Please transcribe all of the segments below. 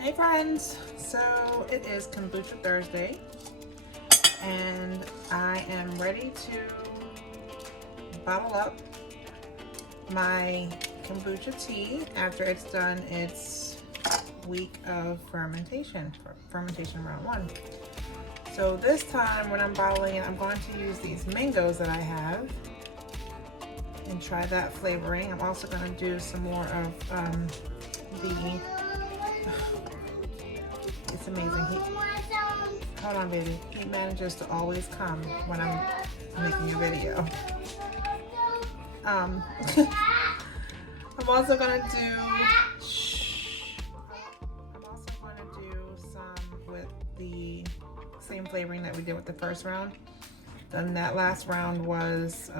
Hey friends, so it is Kombucha Thursday and I am ready to bottle up my kombucha tea after it's done its week of fermentation, fermentation round 1. So this time when I'm bottling it, I'm going to use these mangoes that I have and try that flavoring. I'm also going to do some more of it's amazing. hold on, baby. He manages to always come when I'm making a video. I'm also gonna do some with the same flavoring that we did with the first round. Then that last round was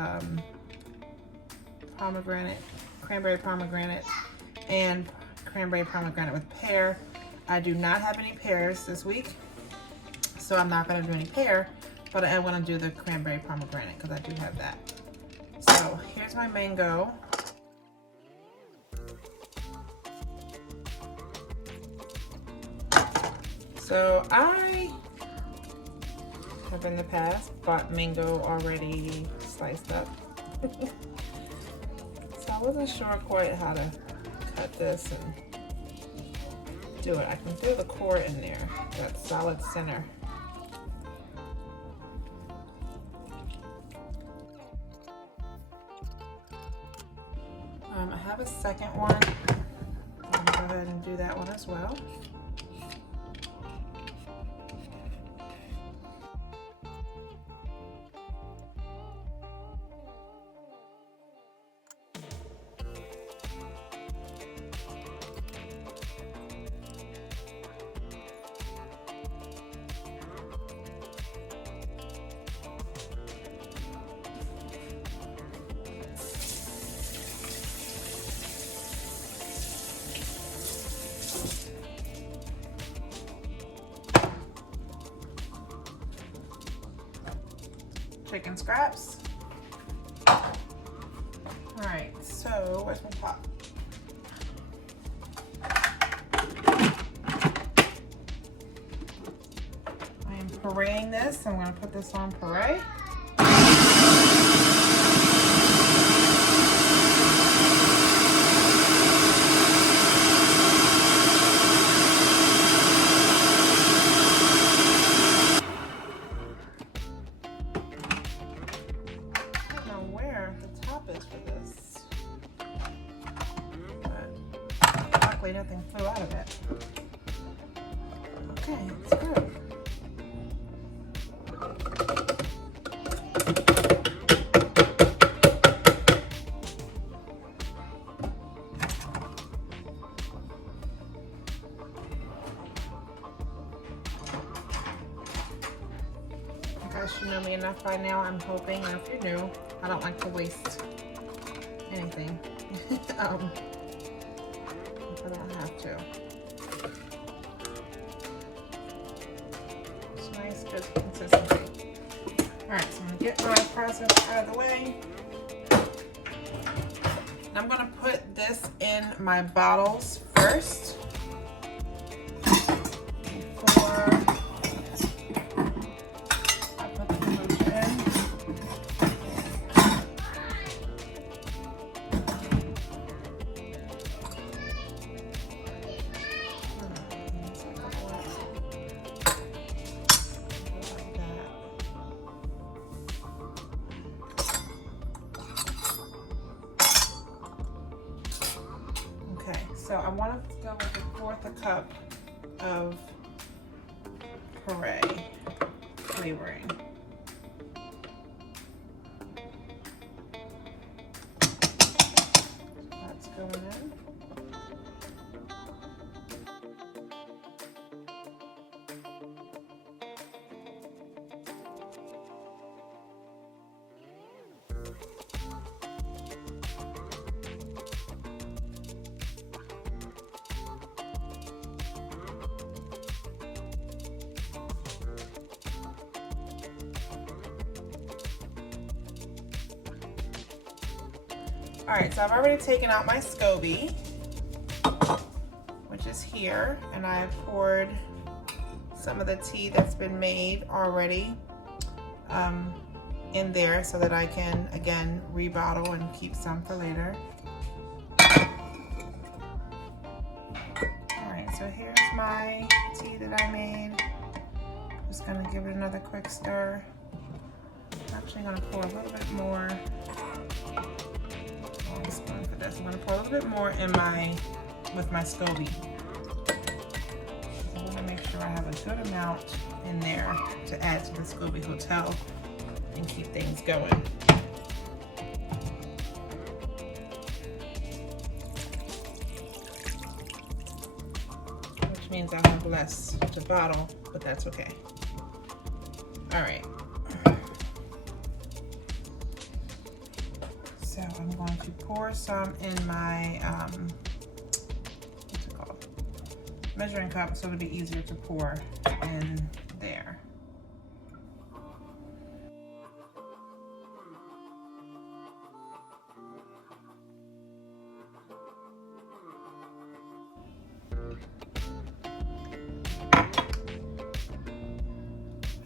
cranberry pomegranate, and cranberry pomegranate with pear. I do not have any pears this week, so I'm not gonna do any pear, but I am gonna do the cranberry pomegranate because I do have that. So here's my mango. So I have in the past bought mango already sliced up. So I wasn't sure quite how to cut this and do it. I can feel the core in there, that solid center. I have a second one. I'm gonna go ahead and do that one as well. Chicken scraps. All right, so where's my pot? I am pureeing this. I'm going to put this on puree. Nothing flew out of it. Okay, it's good. I guess you know me enough by now. I'm hoping, and if you're new, I don't like to waste anything. I don't have to. It's nice, good consistency. Alright, so I'm going to get my process out of the way. I'm going to put this in my bottles first before I put the kombucha in. So I want to go with a fourth a cup of puree flavoring. That's going in. All right, so I've already taken out my SCOBY, which is here, and I have poured some of the tea that's been made already in there so that I can, again, rebottle and keep some for later. All right, so here's my tea that I made. Just gonna give it another quick stir. I'm actually gonna pour a little bit more. Spoon for this. I'm going to pour a little bit more in with my SCOBY. I want to make sure sure I have a good amount in there to add to the SCOBY Hotel and keep things going. Which means I'll have less to bottle, but that's okay. All right. So I'm going to pour some in my, what's it called? Measuring cup, so it'll be easier to pour in there.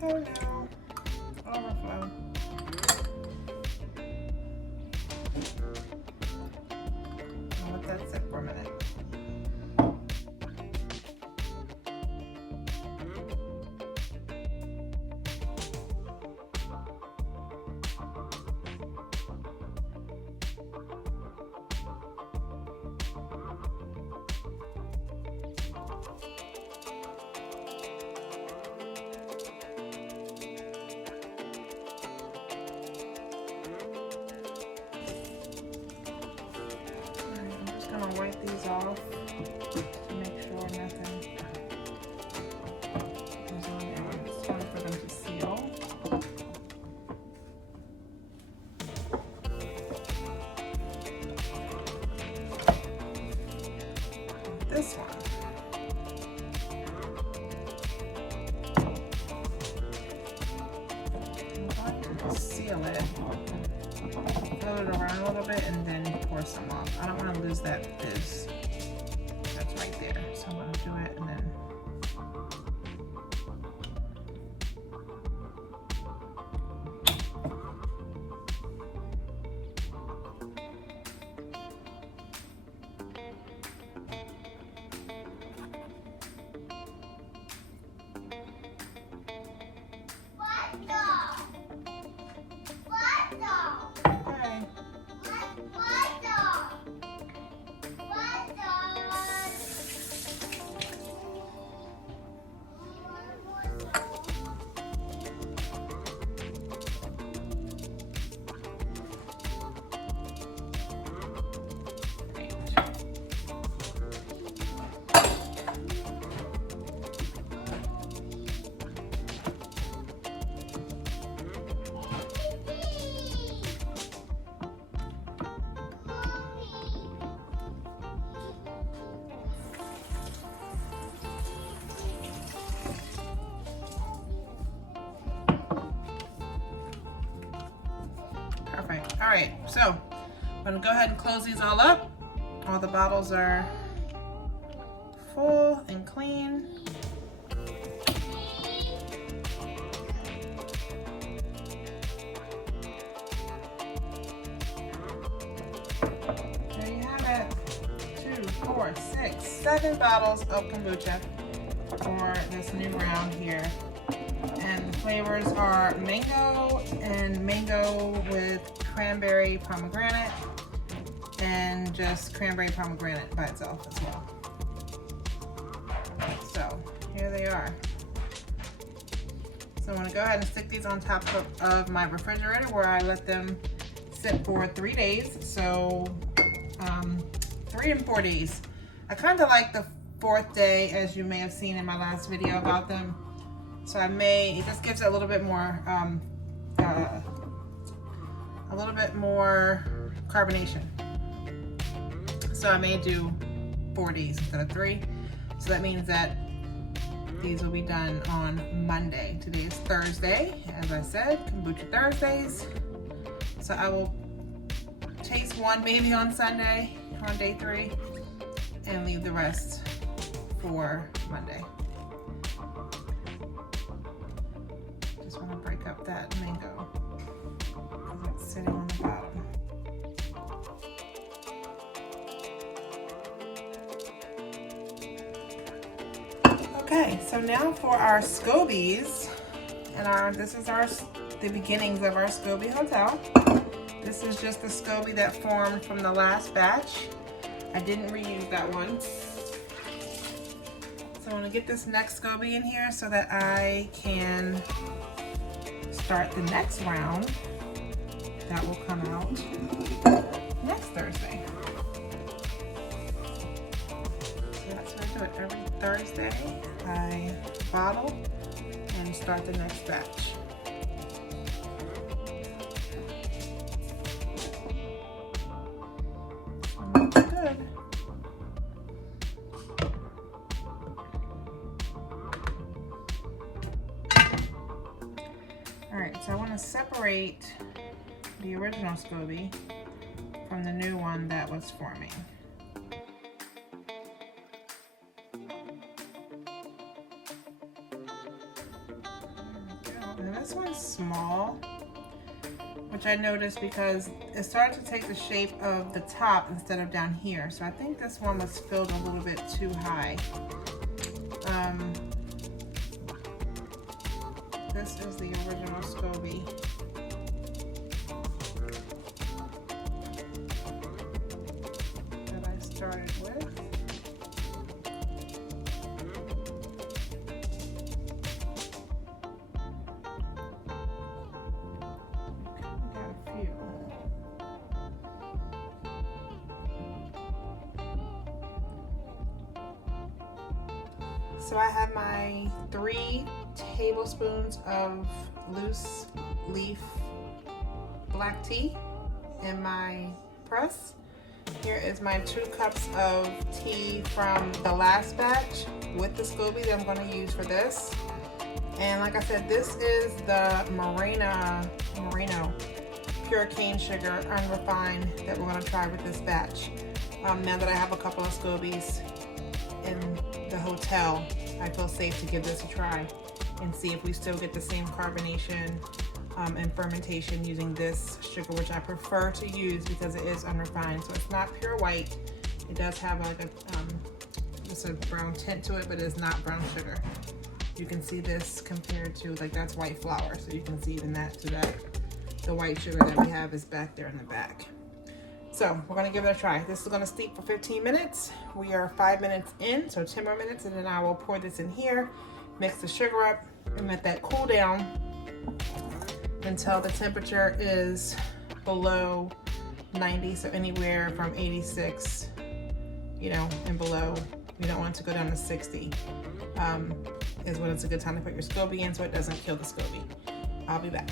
Oh no, overflow. I'll let that sit for a minute. I'm gonna wipe these off to make sure nothing goes on there. It's time for them to seal. This one. I'm going to seal it. Fill it around a little bit and then pour some off. I don't want to lose that fizz that's right there. So I'm going to do it and then perfect. All right, so I'm gonna go ahead and close these all up. All the bottles are full and clean. There you have it. 2, 4, 6, 7 bottles of kombucha for this new round here. And the flavors are mango and mango with cranberry pomegranate and just cranberry pomegranate by itself as well. So here they are. So I'm going to go ahead and stick these on top of my refrigerator where I let them sit for 3 days. So 3 and 4 days. I kind of like the 4th day, as you may have seen in my last video about them. So it just gives it a little bit more carbonation. So I may do 4 days instead of 3. So that means that these will be done on Monday. Today is Thursday, as I said, Kombucha Thursdays. So I will taste one maybe on Sunday, on day 3, and leave the rest for Monday. Just want to break up that mango because it's sitting on the bottom. Okay, so now for our SCOBYs, and this is the beginnings of our SCOBY Hotel. This is just the SCOBY that formed from the last batch. I didn't reuse that one. So I'm gonna get this next SCOBY in here so that I can start the next round that will come out next Thursday. So that's what I do it every Thursday. I bottle and start the next batch. And that's good. Alright, so I want to separate the original SCOBY from the new one that was forming. And this one's small, which I noticed because it started to take the shape of the top instead of down here. So I think this one was filled a little bit too high. This is the original SCOBY. That I started with. Got a few. So I have my 3 tablespoons of loose leaf black tea in my press. Here is my 2 cups of tea from the last batch with the SCOBY that I'm going to use for this. And like I said, this is the Merino pure cane sugar unrefined that we're going to try with this batch. Now that I have a couple of SCOBYs in the hotel, I feel safe to give this a try and see if we still get the same carbonation and fermentation using this sugar, which I prefer to use because it is unrefined. So it's not pure white. It does have like just a brown tint to it, but it is not brown sugar. You can see this compared to, like, that's white flour, so you can see even that to that. The white sugar that we have is back there in the back. So we're gonna give it a try. This is gonna steep for 15 minutes. We are 5 minutes in, so 10 more minutes, and then I will pour this in here, mix the sugar up, and let that cool down until the temperature is below 90, so anywhere from 86, and below. You don't want it to go down to 60. Is when it's a good time to put your SCOBY in so it doesn't kill the SCOBY. I'll be back.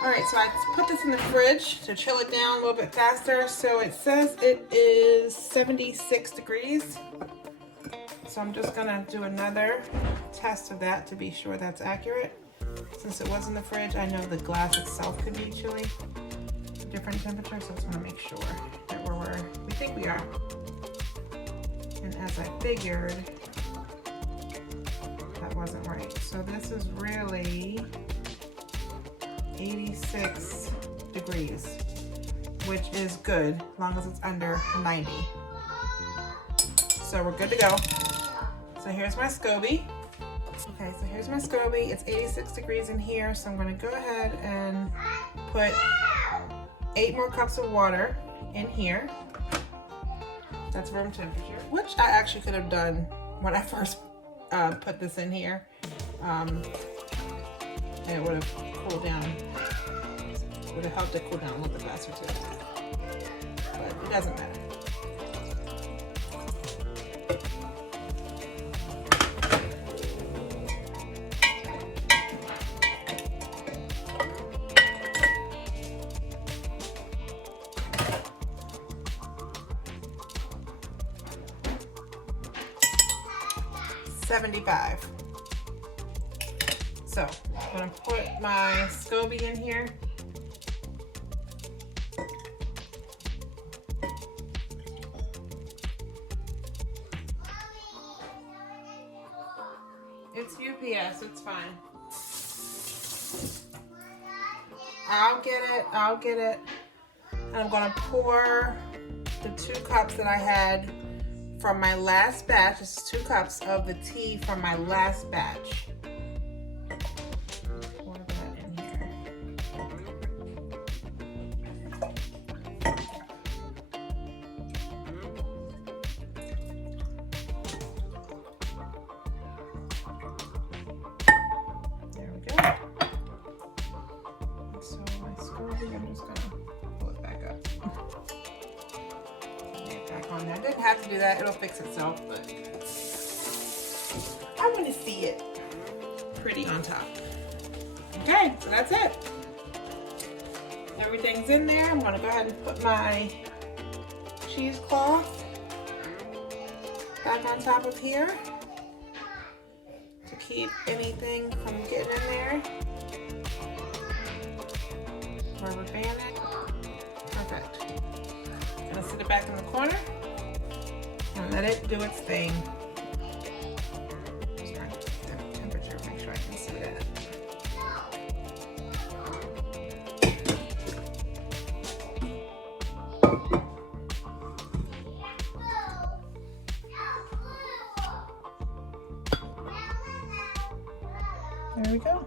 Alright, so I put this in the fridge to chill it down a little bit faster. So it says it is 76 degrees. So I'm just gonna do another test of that to be sure that's accurate. Since it was in the fridge, I know the glass itself could be chilly, different temperatures, so I just wanna make sure that we're where we think we are. And as I figured, that wasn't right. So this is really 86 degrees, which is good as long as it's under 90. So we're good to go. So here's my SCOBY. Okay, so here's my SCOBY. It's 86 degrees in here, so I'm gonna go ahead and put 8 more cups of water in here. That's room temperature, which I actually could have done when I first put this in here. And it would have cooled down, would have helped it cool down a little bit faster too. But it doesn't matter. $75. So I'm gonna put my SCOBY in here. It's UPS, it's fine. I'll get it. And I'm gonna pour the 2 cups that I had from my last batch. This is 2 cups of the tea from my last batch. Pour that in here. There we go. So my SCOBY, I'm just gonna pull it back up. Back on there. I didn't have to do that, it'll fix itself, but I want to see it pretty on top. Okay, so that's it. Everything's in there. I'm gonna go ahead and put my cheesecloth back on top of here to keep anything from getting in there. Rubber band it. Perfect. Gonna sit it back in the corner and let it do its thing. Sorry, the temperature, make sure I can see that. There we go.